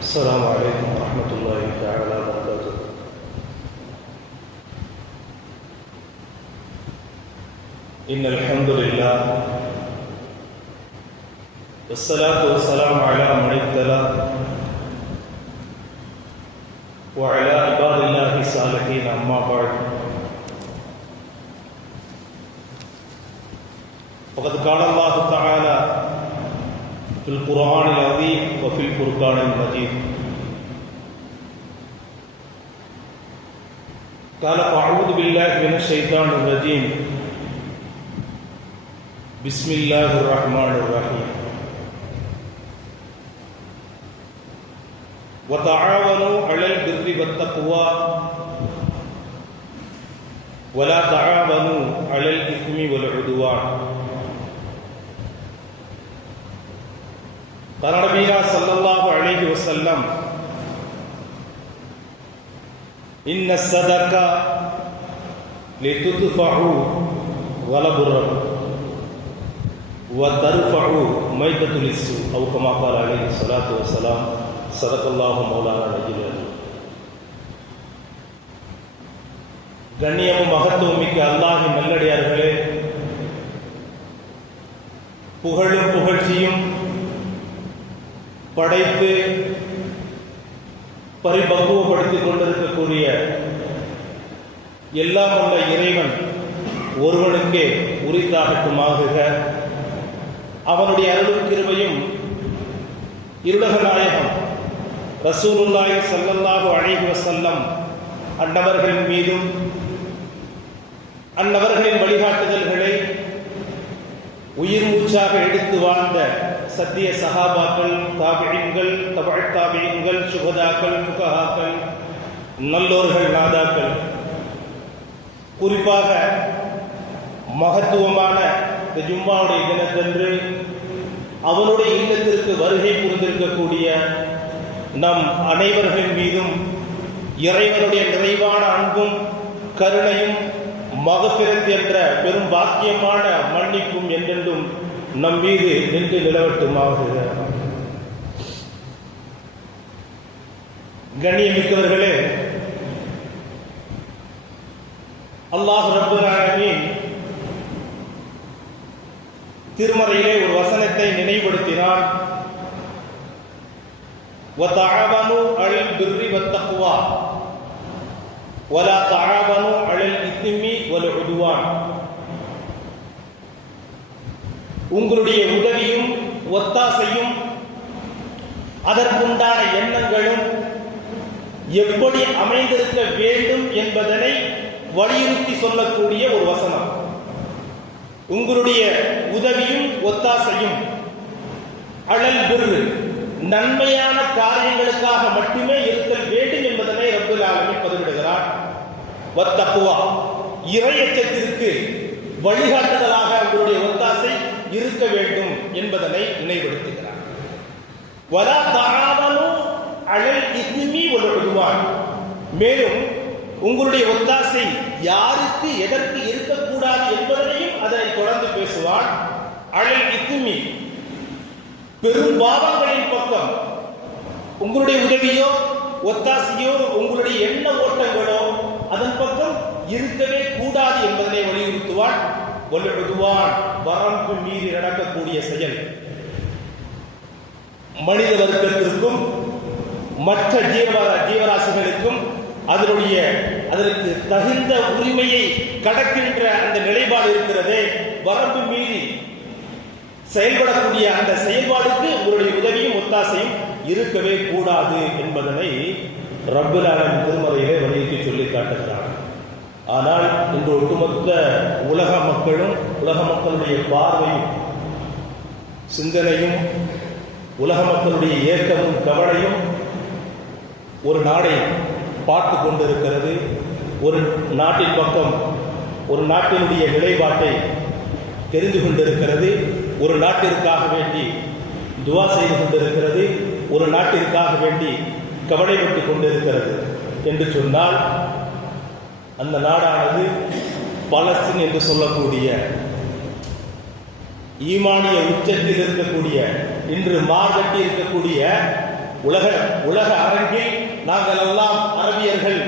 السلام عليكم ورحمة الله تعالى وبركاته. إن الحمد لله والصلاة والسلام على من ابتلى وعلى عباد الله الصالحين أما بعد. وقد قال الله تعالى في القرآن العظيم وفي الفرقان المجيد قال أعوذ بالله من الشيطان الرجيم بسم الله الرحمن الرحيم وتعاونوا على البر والتقوى ولا تعاونوا على الإثم والعدوان. قال نبينا صلى الله عليه وسلم إن الصدقة لتدفع غضب الرب وترفع ميتة السوء أو كما قال عليه الصلاة والسلام. صدق الله مولانا العظيم. கண்ணியமும் மகத்துவம் மிக்க அல்லாஹ்வின் நல்லடியார்களே, புகழும் புகழ்ச்சியும் படைத்து பரிபக்குவப்படுத்திக் கொண்டிருக்கக்கூடிய எல்லாம் உள்ள இறைவன் ஒருவனுக்கே உரித்தாகட்டுமாக. அவனுடைய அருளும் கிருபையும் இருளக நாயகம் ரசூலுல்லாஹி ஸல்லல்லாஹு அலைஹி வஸல்லம் அன்னவர்களின் மீதும் அன்னவர்களின் வழிகாட்டுதல்களை உயிர் மூச்சாக எடுத்து வாழ்ந்த சத்திய சஹாபாக்கள், தாபிஈன்கள், தபஅத் தாபிஈன்கள், சுஹதாக்கள், ஃபுகஹாக்கள், நல்லோர்கள், நாதாக்கள், குறிப்பாக மகத்துவமான இந்த ஜும்மாவுடைய தினத்தன்று அவனுடைய இல்லத்திற்கு வருகை புரிந்திருக்கக்கூடிய நம் அனைவர்கள் மீதும் இறைவனுடைய நிறைவான அன்பும் கருணையும் மகஃபிரத் என்ற பெரும் பாக்கியமான மன்னிப்பும் என்றென்றும் நம் மீது நின்று நிலவட்டுமாக. கண்ணியமிக்கவர்களே, அல்லாஹ் ரப்பல் ஆலமீன் திருமறையிலே ஒரு வசனத்தை நினைவுபடுத்தினார். وَتَعَاوَنُوا عَلَى الْبِرِّ وَالتَّقْوَى وَلَا تَعَاوَنُوا عَلَى الْإِثْمِ وَالْعُدْوَانِ. உங்களுடைய உதவியும் ஒத்தாசையும் அதற்குண்டான எண்ணங்களும் எப்படி அமைந்திருக்க வேண்டும் என்பதனை வலியுறுத்தி சொல்லக்கூடிய ஒரு வசனம். உங்களுடைய உதவியும் ஒத்தாசையும் அலல் பிர்ரு நன்மையான காரியங்களுக்காக மட்டுமே இருத்தல் வேண்டும் என்பதனை ரப்பல் ஆலமீன் பதிவிடுகிறார். வத்தக்வா இறையச்சத்திற்கு வழிகாட்டுதலாக உங்களுடைய ஒத்தாசை இருக்க வேண்டும் என்பதனை நினைவுபடுத்துகிறார். வலா தஆவனு அலல் இஸ்மி வல் உத்வான். மேலும் உங்களுடைய ஒத்தாசை யாருக்கு எதற்கு இருக்கக்கூடாது என்பதனையும் அதனை தொடர்ந்து பேசுவார். அலல் இஸ்மி பெரும் பாவங்களின் பக்கம் உங்களுடைய உதவியோ ஒத்தாசையோ உங்களுடைய எண்ண ஓட்டங்களோ அதன் பக்கம் இருக்கவே கூடாது என்பதனை வலியுறுத்துவார். வல்லுதுவான் வரம்பு மீறி நடக்கக்கூடிய செயல் மனித வர்க்கத்திற்கும் மற்ற ஜீவராசிகளுக்கும் அதற்கு தகுந்த உரிமையை கடக்கின்ற அந்த நிலைப்பாடு இருக்கிறதே, வரம்பு மீறி செயல்படக்கூடிய அந்த செயல்பாடுக்கு உங்களுடைய உதவியும் ஒத்தாசையும் இருக்கவே கூடாது என்பதனை ரப்பல் ஆலமீன் திருமறையிலே வலியுறுத்தி சொல்லி காட்டுகிறார். ஆனால் இன்று ஒட்டுமொத்த உலக மக்களும் உலக மக்களுடைய பார்வையும் சிந்தனையும் உலக மக்களுடைய ஏக்கமும் கவலையும் ஒரு நாடை பார்த்து கொண்டிருக்கிறது. ஒரு நாட்டின் பக்கம் ஒரு நாட்டினுடைய நிலைப்பாட்டை தெரிந்து கொண்டிருக்கிறது. ஒரு நாட்டிற்காக வேண்டி துவா செய்து கொண்டிருக்கிறது. ஒரு நாட்டிற்காக வேண்டி கவலைப்பட்டு கொண்டிருக்கிறது என்று சொன்னால் அந்த நாடானது பாலஸ்தீன் என்று சொல்லக்கூடிய ஈமானிய உச்சத்தில் இருக்கக்கூடிய இன்று மார்கட்டி இருக்கக்கூடிய உலக அரங்கில் நாங்கள் எல்லாம் அரபியர்கள்,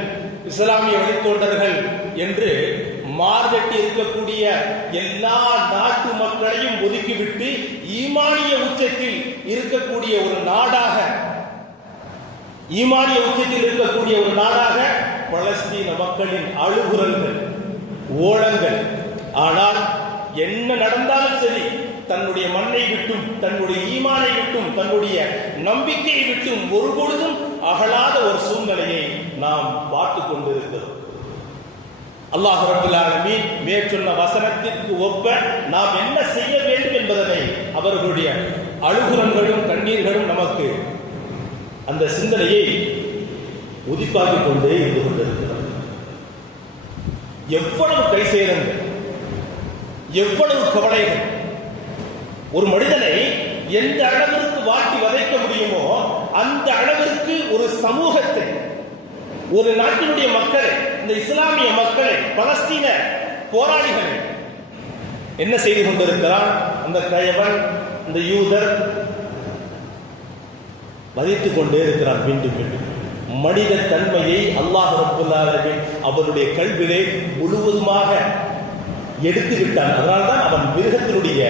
இஸ்லாமிய வழித்தோன்றர்கள் என்று மார்கட்டி இருக்கக்கூடிய எல்லா நாட்டு மக்களையும் ஒதுக்கிவிட்டு ஈமானிய உச்சத்தில் இருக்கக்கூடிய ஒரு நாடாக பலஸ்தீன மக்களின் அழுகுரல்கள், ஓலங்கள். ஆனால் என்ன நடந்தாலும் சரி, தன்னுடைய மண்ணை விட்டும், தன்னுடைய ஈமானை விட்டும், தன்னுடைய நம்பிக்கையை விட்டும் ஒருபொழுதும் அகலாத ஒரு சூழ்நிலையை நாம் பார்த்துக் கொண்டிருக்கிறோம். அல்லாஹ் ரப்பல் ஆலமீன் மேற்சொன்ன வசனத்திற்கு ஒப்ப நாம் என்ன செய்ய வேண்டும் என்பதனை அவர்களுடைய அழுகுரங்களும் கண்ணீர்களும் நமக்கு அந்த சிந்தனையை உதிப்பாக்கிக் கொண்டே இருந்து கொண்டிருக்கிறது. எவ்வளவு கைசேதங்கள், எவ்வளவு கவலைகள்! ஒரு மனிதனை எந்த அளவிற்கு வாட்டி வதைக்க முடியுமோ அந்த அளவிற்கு ஒரு சமூகத்தை, ஒரு நாட்டினுடைய மக்களை, இந்த இஸ்லாமிய மக்களை, பலஸ்தீன போராளிகளை என்ன செய்து கொண்டிருக்கிறான்? அந்த கயவன், இந்த யூதர் வதைத்துக் கொண்டே இருக்கிறான் மீண்டும் மீண்டும். மனித தன்மையை அல்லாஹ் ரப்பல் ஆலமீன் அவருடைய கல்விலே முழுவதுமாக எடுத்து விட்டான். அதனால்தான் அவன் மிருகத்தினுடைய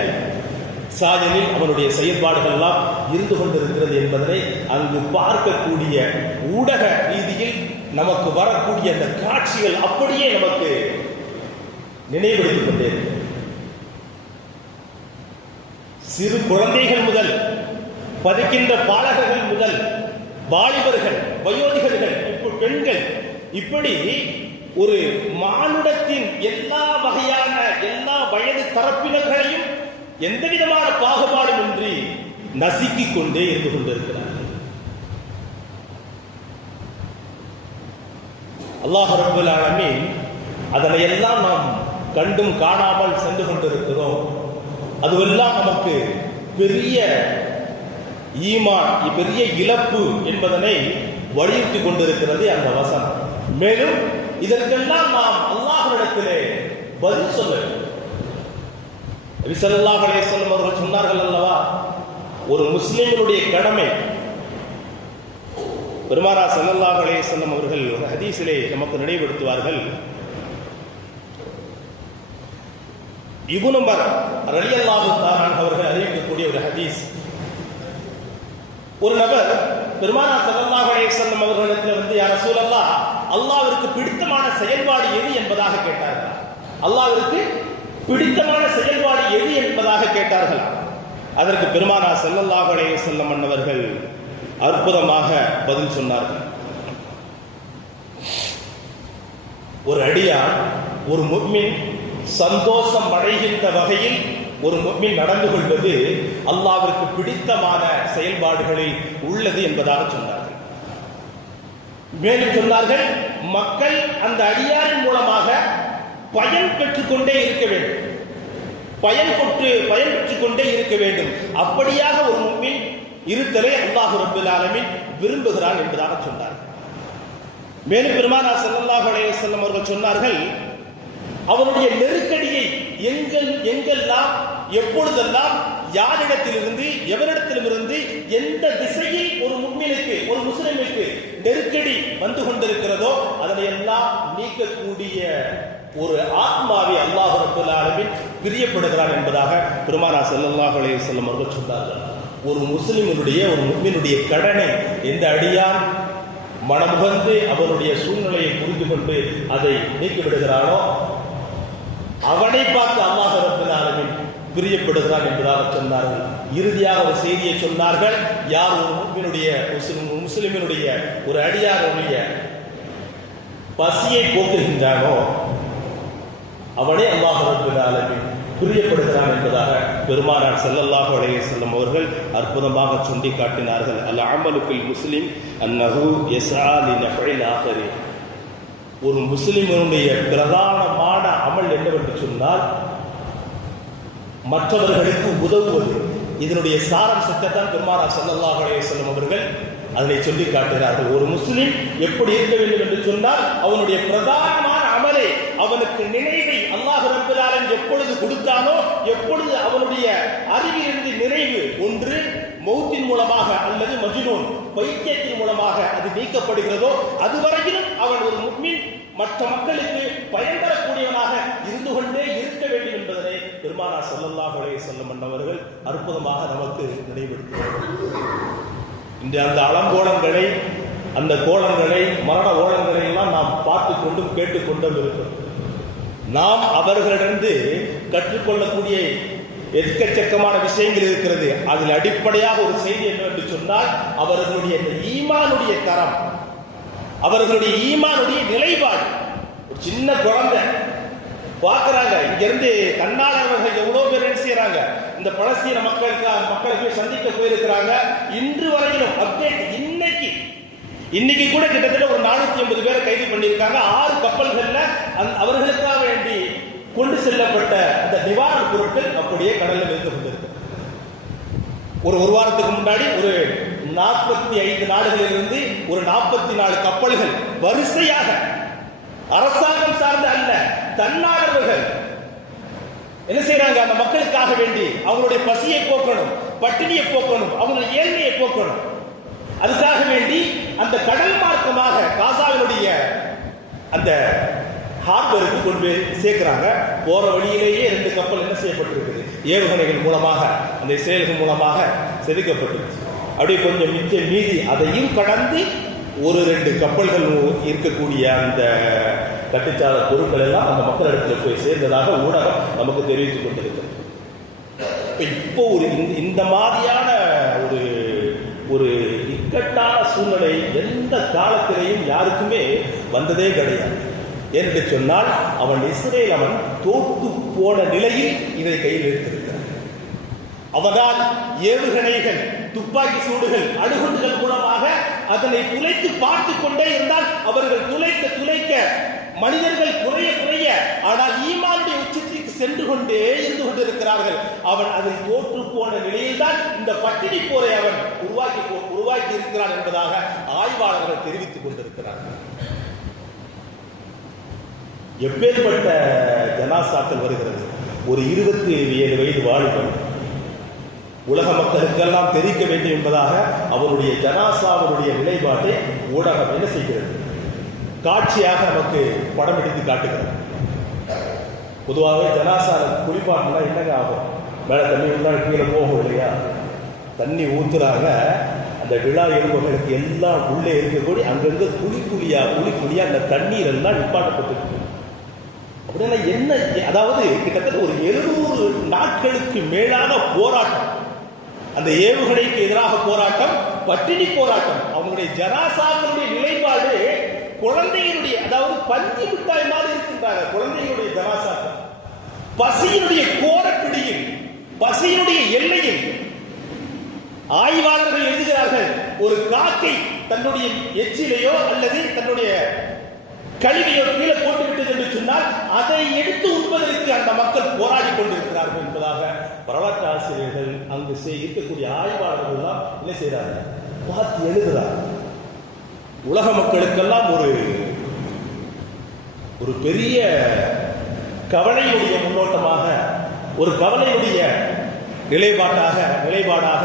சாயலில் அவனுடைய செயல்பாடுகள் எல்லாம் இருந்து கொண்டிருக்கிறது என்பதனை அங்கு பார்க்கக்கூடிய ஊடக ரீதியில் நமக்கு வரக்கூடிய அந்த காட்சிகள் அப்படியே நமக்கு நினைவுபடுத்திக் கொண்டே. சிறு குழந்தைகள் முதல் படிக்கின்ற பாலகர்கள் முதல் வாலிபர்கள், வயோதிகர்கள், பெண்கள், இப்படி ஒரு மானுடத்தின் எல்லா வகையான எல்லா வயது தரப்பினர்களையும் எந்த விதமான பாகுபாடும் இன்றி நசுக்கிக் கொண்டே இருந்து கொண்டிருக்கிறார்கள். அல்லாஹ் ரப்பல் ஆலமீன் அதனை எல்லாம் நாம் கண்டும் காணாமல் சென்று கொண்டிருக்கிறோம். அதுவெல்லாம் நமக்கு பெரிய ஈமான், பெரிய இழப்பு என்பதனை வலியுறுத்திக் கொண்டிருக்கிறது அந்த வசனம். மேலும் இதற்கெல்லாம் நாம் அல்லாஹ்விடத்திலே பதில் சொல்ல வேண்டும். நபி ஸல்லல்லாஹு அலைஹி வஸல்லம் அவர்கள் சொன்னார்கள் அல்லவா, ஒரு முஸ்லிமினுடைய கடமை. பெருமானார் ஸல்லல்லாஹு அலைஹி வஸல்லம் அவர்கள் ஒரு ஹதீஸிலே நமக்கு நினைவுபடுத்துவார்கள். இப்னு உமர் ரலியல்லாஹு தஆலா அவர்கள் அறிவிக்கக்கூடிய ஒரு ஹதீஸ். ஒரு நபர் பெருமானார் ஸல்லல்லாஹு அலைஹி வஸல்லம் அவர்களிடத்தில் வந்து, யா ரசூலல்லாஹ், அல்லாஹ்விற்கு பிடித்தமான செயல்பாடு எது என்பதாக கேட்டார்கள். அல்லாஹ்விற்கு பிடித்தமான செயல்பாடு எது என்பதாக கேட்டார்கள். அதற்கு பெருமானார் ஸல்லல்லாஹு அலைஹி வஸல்லம் அவர்கள் அற்புதமாக பதில் சொன்னார்கள். ஒரு அடியான், ஒரு முஃமின் சந்தோஷம் அடைகின்ற வகையில் ஒரு முஃமின் நடந்து கொள்வது அல்லாஹ்விற்கு பிடித்தமான செயல்பாடுகளில் உள்ளது என்பதாக சொன்னார்கள். மேலும் சொன்னார்கள், மக்கள் அந்த அடியாரின் மூலமாக பயன் பெற்றுக்கொண்டே இருக்க வேண்டும், பயன் பெற்றுக் கொண்டே இருக்க வேண்டும். அப்படியாக ஒரு முஃமின் இருத்தலை அல்லாஹ் ரப்பல் ஆலமீன் விரும்புகிறான் என்பதாக சொன்னார்கள். மேலும் பெருமானார் ஸல்லல்லாஹு அலைஹி வஸல்லம் அவர்கள் சொன்னார்கள், அவனுடைய நெருக்கடியை எங்கெல்லாம் எப்பொழுதெல்லாம் யாரிடத்திலிருந்து எவரிடத்திலிருந்து எந்த திசையில் ஒரு முஃமினுக்கு, ஒரு முஸ்லிமுக்கு நெருக்கடி வந்து கொண்டிருக்கிறதோ அதனை எல்லாம் நீக்கக்கூடிய ஒரு ஆத்மாவை அல்லாஹ் ரப்பல் ஆலமீன் பிரியப்படுகிறான் என்பதாக பெருமானார் ஸல்லல்லாஹு அலைஹி வஸல்லம் அவர்கள் சொன்னார்கள். ஒரு முஸ்லிமினுடைய, ஒரு முஃமினுடைய கடனை எந்த அடியான் மனமுகந்து அவனுடைய சூழ்நிலையை புரிந்து கொண்டு அதை நீக்கிவிடுகிறானோ அவனை பார்த்து அல்லாஹ் ரப்பல் ஆலமீன் பிரியப்படுகிறான் என்பதாக சொன்னார்கள். இறுதியாக ஒரு செய்தியை சொன்னார்கள், யார் ஒரு முஸ்லிமினுடைய ஒரு அடியாருடைய பசியை போக்குகின்றானோ அவனே அல்லாஹ் ரப்பல் ஆலமீன் பிரியப்படுகிறான் என்பதாக பெருமானார் ஸல்லல்லாஹு அலைஹி வஸல்லம் அவர்கள் அற்புதமாக சுட்டி காட்டினார்கள். அல் அமலு ஃபில் முஸ்லிம் அன்னஹு யஸ்ஆ லினஃபில் ஆகிரின். ஒரு முஸ்லிமினுடைய பிரதானமான அமல் என்னவென்று சொன்னால் மற்றவர்களுக்கு உதவுவது. இதனுடைய சாராம்சத்தை தான் பெருமானார் ஸல்லல்லாஹு அலைஹி வஸல்லம் அவர்கள் அதனை சொல்லி காட்டுகிறார்கள். ஒரு முஸ்லிம் எப்படி இருக்க வேண்டும் என்று சொன்னால் அவனுடைய பிரதானமான அமலே, அவனுக்கு நினைவை அல்லாஹ் ரப்பல் ஆலமீன் எப்பொழுது கொடுத்தானோ, எப்பொழுது அவனுடைய அறிவிலிருந்து நிறைவு ஒன்று மௌத்தின் மூலமாக அல்லது மஜ்னூன் பைத்தியத்தின் மூலமாக அது நீக்கப்படுகிறதோ அதுவரையிலும் அவன் ஒரு முஃமின் மற்ற மக்களுக்கு பயன்படக்கூடியவனாக இருந்து கொண்டே இருக்க வேண்டும் என்பதனை பெருமானார் ஸல்லல்லாஹு அலைஹி வஸல்லம் அவர்கள் அற்புதமாக நமக்கு நினைவுபடுத்தினார். இந்த அந்த அலங்கோலங்களை, அந்த கோலங்களை, மரண ஓலங்களை எல்லாம் நாம் பார்த்து கொண்டும் கேட்டுக்கொண்டும் இருக்கிறோம். நாம் அவர்களிடந்து கற்றுக்கொள்ளக்கூடிய எக்கச்சக்கமான விஷயங்கள் இருக்கிறது. அதில் அடிப்படையாக ஒரு செய்தி என்னவென்று சொன்னால், அவர்களுடைய ஈமானுடைய தரம், அவர்களுடைய ஈமானுடைய நிலைப்பாடு. ஒரு சின்ன குழந்தை பார்க்கிறாங்க, இங்க இருந்து தன்னாளர்கள் எவ்வளவு பேர் என்ன செய்யறாங்க, இந்த பலஸ்தீன மக்களுக்கு சந்திக்க போயிருக்கிறாங்க. இன்று வரையிலும் அப்டேட், இன்னைக்கு கூட கிட்டத்தட்ட ஒரு 450 பேரை கைது பண்ணியிருக்காங்க. 6 கப்பல்கள்ல அவர்களுக்காக வேண்டி கொண்டு செல்லப்பட்ட அந்த நிவாரண பொருட்கள் அப்படியே கடலில் இருந்து கொண்டிருக்கு. ஒரு வாரத்துக்கு முன்னாடி ஒரு 45 நாடுகளிலிருந்து ஒரு 44 கப்பல்கள் வரிசையாக, அரசாங்கம் சார்ந்த அல்ல, தன்னார்வர்கள் என்ன செய்யறாங்க, அந்த மக்களுக்காக வேண்டி அவங்களுடைய பசியை போக்கணும், பட்டினியை போக்கணும், அவங்களுடைய ஏழ்மையை போக்கணும், அதுக்காக வேண்டி அந்த கடல் மார்க்கமாக காசாவினுடைய அந்த ஹார்பருக்கு கொண்டு போய் சேர்க்கிறாங்க. போற வழியிலேயே 2 கப்பல் என்ன செய்யப்பட்டிருக்குது, ஏவுகணைகள் மூலமாக, அந்த இஸ்ரேல்கள் மூலமாக செதுக்கப்பட்டிருச்சு. அப்படியே கொஞ்சம் மிச்சம் மீதி அதையும் கடந்து 1-2 கப்பல்கள் இருக்கக்கூடிய அந்த கட்டுச்சாத பொருட்கள் எல்லாம் அந்த மக்களிடத்தில் போய் சேர்ந்ததாக ஊடகம் நமக்கு தெரிவித்துக் கொண்டிருக்கிறது. இப்போ இந்த மாதிரியான ஒரு இக்கட்டான சூழ்நிலை எந்த காலத்திலேயும் யாருக்குமே வந்ததே கிடையாது. என்று சொன்னால் அவன் இஸ்ரேல் அவன் தோற்று போன நிலையில் இதை கையில் எடுத்திருக்கிறான். அவனால் ஏவுகணைகள், துப்பாக்கி சூடுகள், அணுகுண்டுகள் மூலமாக அதனை துளைத்து பார்த்து கொண்டே இருந்தால் அவர்கள் துளைக்க மனிதர்கள் குறைய, ஆனால் ஈமானுடைய உச்சத்திற்கு சென்று கொண்டே இருந்து கொண்டிருக்கிறார்கள். அவன் அதில் தோற்று போன நிலையில்தான் இந்த பட்டினி போரை அவன் உருவாக்கி இருக்கிறான் என்பதாக ஆய்வாளர்கள் தெரிவித்துக் கொண்டிருக்கிறார்கள். எப்பேற்பட்ட ஜனாசாக்கள் வருகிறது. ஒரு 27 வயது வாலிபன் உலக மக்களுக்கெல்லாம் தெரிவிக்க வேண்டும் என்பதாக அவருடைய ஜனாசாவுடைய நிலைப்பாட்டை ஊடகம் என்ன செய்கிறது, காட்சியாக நமக்கு படம் எடுத்து காட்டுகிறது. பொதுவாக ஜனாசா குளிப்பாட்டுனா என்னங்க ஆகும், மேலே தண்ணி ஊற்றா கீழே போகும் இல்லையா, தண்ணி ஊற்றுறாங்க. அந்த விழா எலும்புகளுக்கு எல்லாம் உள்ளே இருக்கக்கூடிய அங்கங்க குழி குழியா அந்த தண்ணீர் எல்லாம் நிப்பாட்டப்பட்டிருக்கு. அப்படின்னா என்ன, அதாவது கிட்டத்தட்ட ஒரு 700 நாட்களுக்கு மேலாக போராட்டம், அந்த ஏவுகணைக்கு எதிராக போராட்டம், பட்டினி போராட்டம். அவங்களுடைய ஜனாசாக்களுடைய நிலைப்பாடு குழந்தைகளுடைய, அதாவது பஞ்சு மிட்டாய் மாதிரி இருக்கின்றாங்க குழந்தைகளுடைய ஜனாசாக்கள். பசியினுடைய கோரப்பிடியில், பசியினுடைய எல்லையில் ஆய்வாளர்கள் எழுதுகிறார்கள், ஒரு காக்கை தன்னுடைய எச்சிலையோ அல்லது தன்னுடைய கழிவையோ கீழே போட்டுவிட்டது என்று சொன்னால் அதை எடுத்து உண்பதற்கு அந்த மக்கள் போராடி கொண்டிருக்கிறார்கள் என்பதாக வரலாற்று ஆசிரியர்கள், அங்கு இருக்கக்கூடிய ஆய்வாளர்கள் எல்லாம் என்ன செய்கிறார்கள், பார்த்து எழுதுகிறார்கள். உலக மக்களுக்கெல்லாம் ஒரு பெரிய கவலையுடைய முன்னோட்டமாக, ஒரு கவலையுடைய நிலைப்பாடாக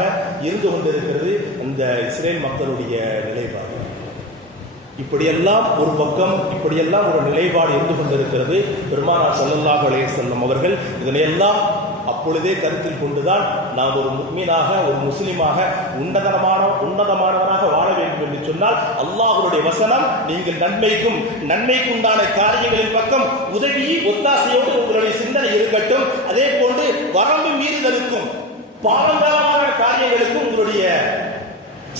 இருந்து கொண்டிருக்கிறது இந்த இஸ்ரேல் மக்களுடைய நிலைப்பாடு. இப்படியெல்லாம் ஒரு பக்கம், இப்படியெல்லாம் ஒரு நிலைப்பாடு இருந்து கொண்டிருக்கிறது. பெருமானார் ஸல்லல்லாஹு அலைஹி வஸல்லம் அவர்கள் இதனையெல்லாம் அப்பொழுதே கருத்தில் கொண்டுதான் நாம் ஒரு முஃமினாக, ஒரு முஸ்லிமாக உன்னதமானவராக வாழ வேண்டும் என்று சொன்னால் அல்லாஹ்வுடைய வசனம், நீங்கள் நன்மைக்கு உண்டான காரியங்களின் பக்கம் உதவி ஒத்தாசையோடு உங்களுடைய சிந்தனை இருக்கட்டும். அதே போன்று வரம்பு மீறுதலுக்கும் பாவங்கரமான காரியங்களுக்கும் உங்களுடைய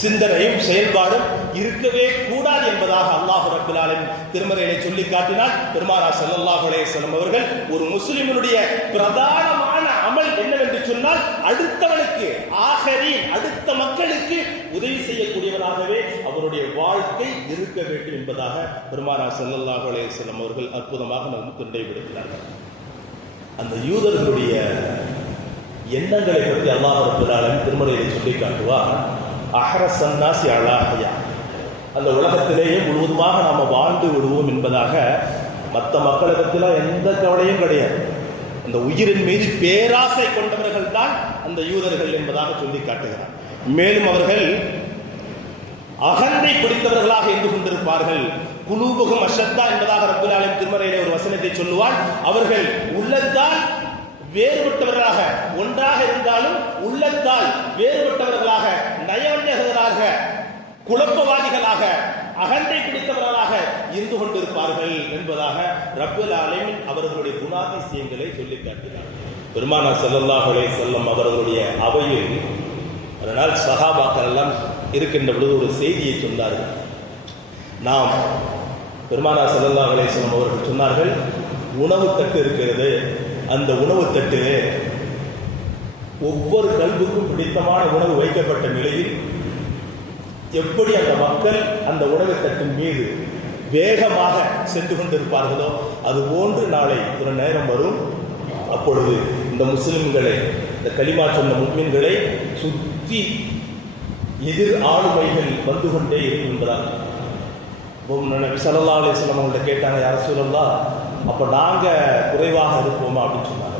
சிந்தனையும் செயல்பாடும் இருக்கவே கூடாது என்பதாக அல்லாஹ் ரப்பல் ஆலமீன் திருமறையிலே சொல்லி காட்டினார். பெருமானார் ஸல்லல்லாஹு அலைஹி வஸல்லம் அவர்கள் ஒரு முஸ்லிமுடைய பிரதானமான அமல் என்னவென்று சொன்னால், அடுத்தவனுக்கு, அடுத்த மக்களுக்கு உதவி செய்யக்கூடியவராகவே அவருடைய வாழ்க்கை இருக்க வேண்டும் என்பதாக பெருமானார் ஸல்லல்லாஹு அலைஹி வஸல்லம் அவர்கள் அற்புதமாக நமக்கு நினைவுபடுத்தினார்கள். அந்த யூதர்களுடைய எண்ணங்களை பற்றி அல்லாஹ் ரப்பல் ஆலமீன் திருமறையிலே சொல்லி காட்டுவார். அஹ்ரஸன்னாஸி அலா ஹயா, அந்த உலகத்திலேயே முழுவதுமாக நாம் வாழ்ந்து விடுவோம் என்பதாக மற்ற மக்களிடத்தில் எந்த கவலையும் கிடையாது. அந்த உயிரின் மீது பேராசை கொண்டவர்கள் தான் அந்த யூதர்கள் என்பதாக சொல்லி காட்டுகிறார். மேலும் அவர்கள் அகந்தை பிடித்தவர்களாக இருந்து கொண்டிருப்பார்கள். குலூபுகும் அஷத்தா என்பதாக ரப்பல் ஆலமீன் திருமறையிலே ஒரு வசனத்தை சொல்லுவார். அவர்கள் உள்ளத்தால் வேறுபட்டவர்களாக, ஒன்றாக இருந்தாலும் உள்ளத்தால் வேறுபட்டவர்களாக, நயவஞ்சகர்களாக, குழப்பவாதிகளாக, அகந்தை பிடித்தவர்களாக இருந்து கொண்டிருப்பார்கள் என்பதாக ரப்பல் ஆலமீன் அவர்களுடைய குணாதிசயங்களை சொல்லி காட்டினார். பெருமானார் ஸல்லல்லாஹு அலைஹி வஸல்லம் அவர்களுடைய அவையில் அதனால் சஹாபாக்கள் எல்லாம் இருக்கின்ற பொழுது ஒரு செய்தியை சொன்னார்கள். நாம் பெருமானார் ஸல்லல்லாஹு அலைஹி வஸல்லம் அவர்கள் சொன்னார்கள், உணவு தட்டு இருக்கிறது, அந்த உணவு தட்டிலே ஒவ்வொரு கல்புக்கும் பிடித்தமான உணவு வைக்கப்பட்ட நிலையில் எப்படி அந்த மக்கள் அந்த உணவு தட்டின் மீது வேகமாக சென்று கொண்டிருப்பார்களோ அது போன்று நாளை ஒரு நேரம் வரும். அப்பொழுது இந்த முஸ்லிம்களை, இந்த கலிமா சொன்ன முஸ்லிம்களை சுற்றி எதிர் ஆளுமைகள் வந்து கொண்டே இருக்கின்றார். நபி ஸல்லல்லாஹு அலைஹி வஸல்லம் அவங்கள்ட்ட கேட்டாங்க, யா ரசூலல்லாஹ், அப்போ நாங்கள் குறைவாக இருப்போமா அப்படின்னு சொன்னாங்க.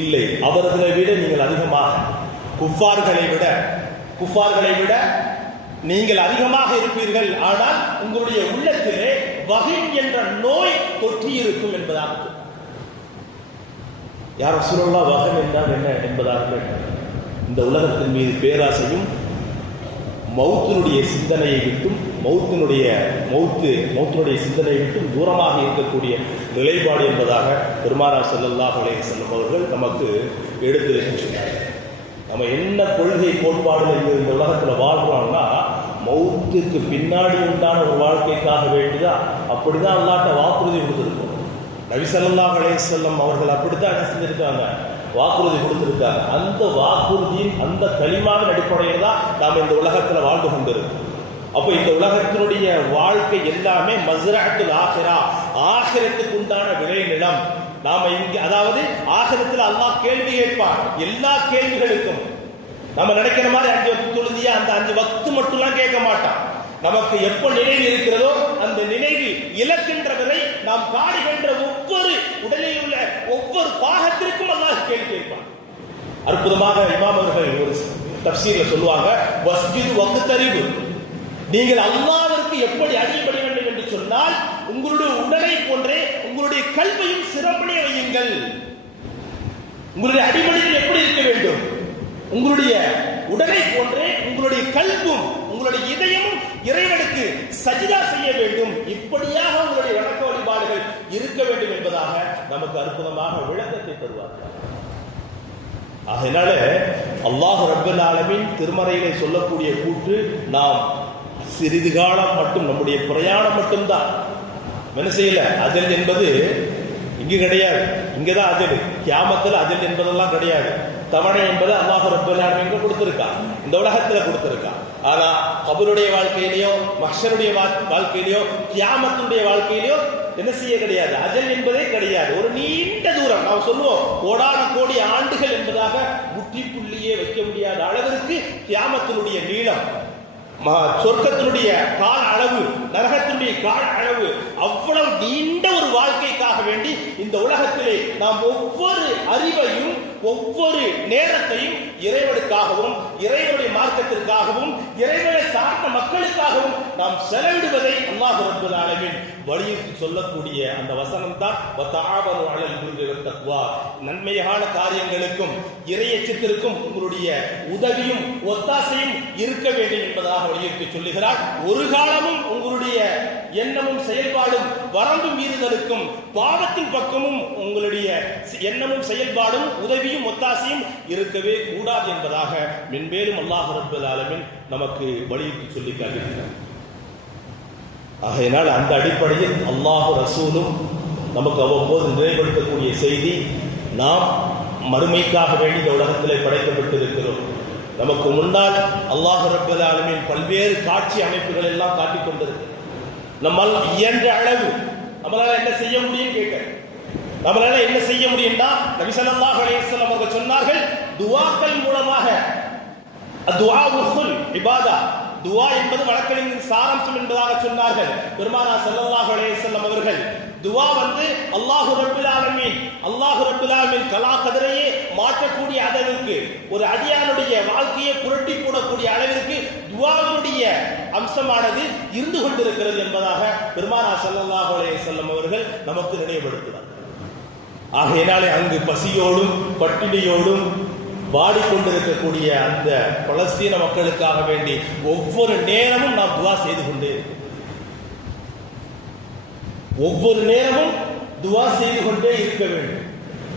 இல்லை, அவர்களை விட நீங்கள் அதிகமாக, குஃபார்களை விட நீங்கள் அதிகமாக இருப்பீர்கள். ஆனால் உங்களுடைய உள்ளத்திலே வஹி என்ற நோய் தொற்றி இருக்கும் என்பதாக சொன்னார். யா ரசூலல்லாஹ், வஹன் என்றால் என்ன என்பதாக இந்த உலகத்தின் மீது பேராசையும் மௌத்தினுடைய சிந்தனையை விட்டும் மௌத்தினுடைய சிந்தனையை விட்டும் தூரமாக இருக்கக்கூடிய நிலைப்பாடு என்பதாக பெருமானார் ஸல்லல்லாஹு அலைஹி வஸல்லம் அவர்கள் நமக்கு எடுத்து சொன்னார்கள். நம்ம என்ன கொள்கை கோட்பாடுகள் இந்த உலகத்தில் வாழ்றோம்னா மௌத்துக்கு பின்னாடி உண்டான ஒரு வாழ்க்கைக்காக வேண்டிதான், அப்படிதான் அல்லாஹ்ட்ட வாக்குறுதி கொடுத்துருக்கோம். நபி ஸல்லல்லாஹு அலைஹி வஸல்லம் அவர்கள் அப்படித்தான் என்ன செஞ்சிருக்காங்க, வாக்குறுதி கொடுத்திருக்காங்க. அந்த வாக்குறுதியின் அந்த கலிமாவின் அடிப்படையில் தான் நாம் இந்த உலகத்தில் வாழ்ந்து கொண்டிருக்கோம். அப்போ இந்த உலகத்தினுடைய வாழ்க்கை எல்லாமே மஸ்ரஅத்துல் ஆஹிரா, ஆகிரத்துக்கு உண்டான விளைநிலம். நாம இங்கே, அதாவது ஆகிரத்தில் அல்லாஹ் கேள்வி கேட்பான். எல்லா கேள்விகளுக்கும் நம்ம நினைக்கிற மாதிரி 5 வக்து தொழுதியா, அந்த 5 வக்து மட்டும்லாம் கேட்க மாட்டான். நமக்கு எப்ப நினைவு இருக்கிறதோ அந்த நினைவு இலக்கின்ற வரை நாம் காடுகின்ற ஒவ்வொரு உடலில் உள்ள ஒவ்வொரு பாகத்திற்கும் அல்லாஹ் கேள்வி கேட்பான். அற்புதமாக இமாம் அவர்கள் ஒரு தஃப்சீர்ல சொல்லுவாங்க, வஸ்ஜிது வக்தரிபு, நீங்கள் அல்லாஹ்விற்கு எப்படி அடிபட வேண்டும் என்று சொன்னால் உங்களுடைய உடலை போன்றே உங்களுடைய கல்வையும் சிறப்படைய வையுங்கள். உங்களுடைய அடிபடையில் எப்படி இருக்க வேண்டும், உங்களுடைய உடலை போன்றே உங்களுடைய கல்வும் உங்களுடைய இதயமும் இறைவனுக்கு சஜிதா செய்ய வேண்டும். இப்படியாக உங்களுடைய வணக்க வழிபாடுகள் இருக்க வேண்டும் என்பதாக நமக்கு அற்புதமாக விளக்கத்தை தருவார்கள். அதனால அல்லாஹ் ரப்பல் ஆலமீன் திருமறையிலே சொல்லக்கூடிய கூற்று, நாம் சிறிது காலம் மட்டும், நம்முடைய பிரயாணம் மட்டும்தான் என்ன செய்யல. அஜல் என்பது இங்கு கிடையாது, இங்கதான் அஜல். கியாமத்தில் அஜல் என்பதெல்லாம் கிடையாது. தவணை என்பது அல்லாஹ் ரப்பல் ஆலமீன் கொடுத்திருக்கான், இந்த உலகத்துல கொடுத்திருக்கான். ஆனா கபருடைய வாழ்க்கையிலேயோ, மஹ்ஷருடைய வாழ்க்கையிலேயோ, கியாமத்துடைய வாழ்க்கையிலேயோ என்ன செய்ய கிடையாது, அஜல் என்பதே கிடையாது. ஒரு நீண்ட தூரம், நாம் சொல்லுவோம் கோடான கோடி ஆண்டுகள் என்பதாக முற்றிப்புள்ளியே வைக்க முடியாத அளவிற்கு கியாமத்தினுடைய நீளம், சொர்க்கத்தினுடைய கால அளவு, நரகத்தினுடைய கால அளவு, அவ்வளவு நீண்ட ஒரு வாழ்க்கைக்காக வேண்டி இந்த உலகத்திலே நாம் ஒவ்வொரு அறிவையும் ஒவ்வொரு நேரத்தையும் இறைவனுக்காகவும் இறைவனுடைய மார்க்கத்திற்காகவும் இறைவனை சார்ந்த மக்களுக்காகவும் நாம் செலவிடுவதை அல்லாஹ் ரப்பல் ஆலமீன் வலியுறுத்தி சொல்லக்கூடிய அந்த வசனம் தான் வதஆவனு அலல் பிர்ரி வத்தக்வா, நன்மையான காரியங்களுக்கும் இறையச்சத்திற்கும் உங்களுடைய உதவியும் ஒத்தாசையும் இருக்க வேண்டும் என்பதாக வலியுறுத்தி சொல்லுகிறார். ஒரு காலமும் உங்களுடைய எண்ணமும் செயல்பாடும் வரம்பு மீறுதலுக்கும் பாவத்தின் பக்கமும் உங்களுடைய எண்ணமும் செயல்பாடும் உதவியும் ஒத்தாசையும் இருக்கவே கூடாது என்பதாக மென்மேலும் அல்லாஹ் ரப்பல் ஆலமீன் நமக்கு வலியுறுத்தி சொல்லி காட்டுகிறார். ஆகையினால் அந்த அடிப்படையில் அல்லாஹ் ரசூலும் நமக்கு அவ்வப்போது நினைவுபடுத்தக்கூடிய செய்தி, நாம் மறுமைக்காக வேண்டி இந்த உலகத்திலே படைக்கப்பட்டிருக்கிறோம். நமக்கு முன்னால் அல்லாஹ் ரப்பல் ஆலமீன் பல்வேறு காட்சி அமைப்புகள் எல்லாம் காட்டிக் கொண்டிருக்கு. நம்மால் இயன்ற அளவு நம்மளால என்ன செய்ய முடியும் கேட்க, நம்மளால என்ன செய்ய முடியும்னா நபி ஸல்லல்லாஹு அலைஹி வஸல்லம் அவர்கள் சொன்னார்கள், துஆக்கள் மூலமாக, துஆ உஸ்ஸுல் இபாதா, துஆ என்பது வழக்கறிஞரின் சாராம்சம் என்பதாக சொன்னார்கள். பெருமானார் ஸல்லல்லாஹு அலைஹி வஸல்லம் அவர்கள் துவா அல்லாஹ் ரப்பல் ஆலமீன் கலா கதிரையே மாற்றக்கூடிய அளவிற்கு, ஒரு அடியானுடைய வாழ்க்கையை புரட்டி போடக்கூடிய அளவிற்கு துவாவுடைய அம்சமானது இருந்து கொண்டிருக்கிறது என்பதாக பெருமானார் ஸல்லல்லாஹு அலைஹி வஸல்லம் அவர்கள் நமக்கு நினைவுபடுத்துகிறார். ஆகையினாலே அங்கு பசியோடும் பட்டினியோடும் வாடிக்கொண்டிருக்கக்கூடிய அந்த பலஸ்தீன மக்களுக்காக வேண்டி ஒவ்வொரு நேரமும் நாம் துவா செய்து கொண்டே இருக்கிறோம். ஒவ்வொரு நேரமும் துவா செய்து கொண்டே இருக்க வேண்டும்.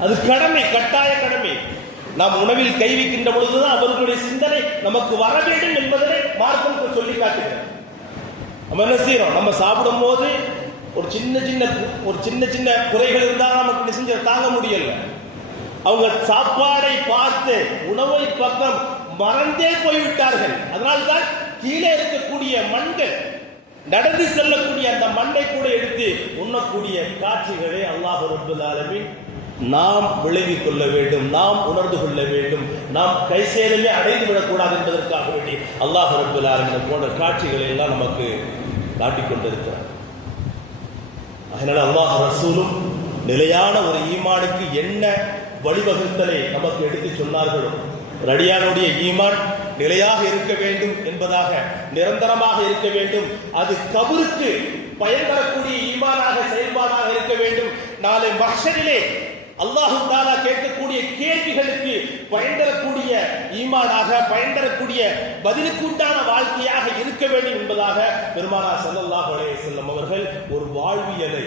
அது கடமை, கட்டாய கடமை. நாம் உணவில் கை வைக்கின்ற பொழுதுதான் அவர்களுடைய சிந்தனை நமக்கு வர வேண்டும் என்பதை மார்க்கம் சொல்லி காட்டுகிறோம். நம்ம என்ன செய்யறோம்? நம்ம சாப்பிடும் போது ஒரு சின்ன சின்ன குறைகள் இருந்தால் நமக்கு செஞ்ச தாங்க முடியல. அவங்க சாப்பாடை பார்த்து உணவை பக்கம் மறந்தே போய்விட்டார்கள். அதனால்தான் கீழே இருக்கக்கூடிய மண்கள், நடந்து செல்லக்கூடிய அந்த மண்ணை கூட எடுத்து உண்ணக்கூடிய காட்சிகளை அல்லாஹ் ரப்பல் ஆலமீன் நாம் விளங்கிக் கொள்ள வேண்டும், நாம் உணர்ந்து கொள்ள வேண்டும், நாம் கை சேதமே அடைந்து விடக்கூடாது என்பதற்காக வேண்டி அல்லாஹ் ரப்பல் ஆலமீன் போன்ற காட்சிகளை எல்லாம் நமக்கு காட்டிக் கொண்டிருக்கிறார். அதனால அல்லாஹ் ரசூலும் நிலையான ஒரு ஈமானுக்கு என்ன வழிவகுத்தலை நமக்கு எடுத்து சொன்னார்களோ, ஒரு அடியானுடைய ஈமான் நிலையாக இருக்க வேண்டும் என்பதாக, நிரந்தரமாக இருக்க வேண்டும், அது கபருக்கு பயன் தரக்கூடிய ஈமானாக செயல்பாடாக இருக்க வேண்டும், நாளை மஹ்ஷரிலே அல்லாஹ் தஆலா கேட்கக்கூடிய கேள்விகளுக்கு பயன் தரக்கூடிய ஈமானாக, பயன் தரக்கூடிய பதிலுக்குண்டான வாழ்க்கையாக இருக்க வேண்டும் என்பதாக பெருமானார் ஸல்லல்லாஹு அலைஹி வஸல்லம் அவர்கள் ஒரு வாழ்வியலை,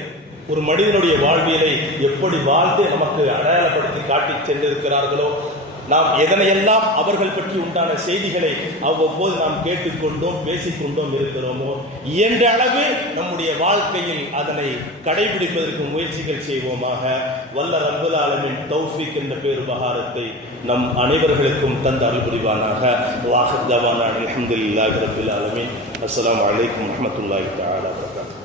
ஒரு மனிதனுடைய வாழ்வியலை எப்படி வாழ்ந்து நமக்கு அடையாளப்படுத்தி காட்டி சென்றிருக்கிறார்களோ, நாம் எதனையெல்லாம் அவர்கள் பற்றி உண்டான செய்திகளை அவ்வப்போது நாம் கேட்டுக்கொண்டோம், பேசிக்கொண்டோம் இருக்கிறோமோ, இயன்ற அளவு நம்முடைய வாழ்க்கையில் அதனை கடைபிடிப்பதற்கு முயற்சிகள் செய்வோமாக. வல்ல ரப்பல் ஆலமீன் தௌஃபீக் என்ற பேருபகாரத்தை நம் அனைவர்களுக்கும் தந்து அருள் புரிவானாக. வாஹிர் தவானா அல்ஹம்துலில்லாஹி ரப்பில் ஆலமீன். அஸ்ஸலாமு அலைக்கும் வரஹ்மத்துல்லாஹி தஆலா வபரகாத்துஹு.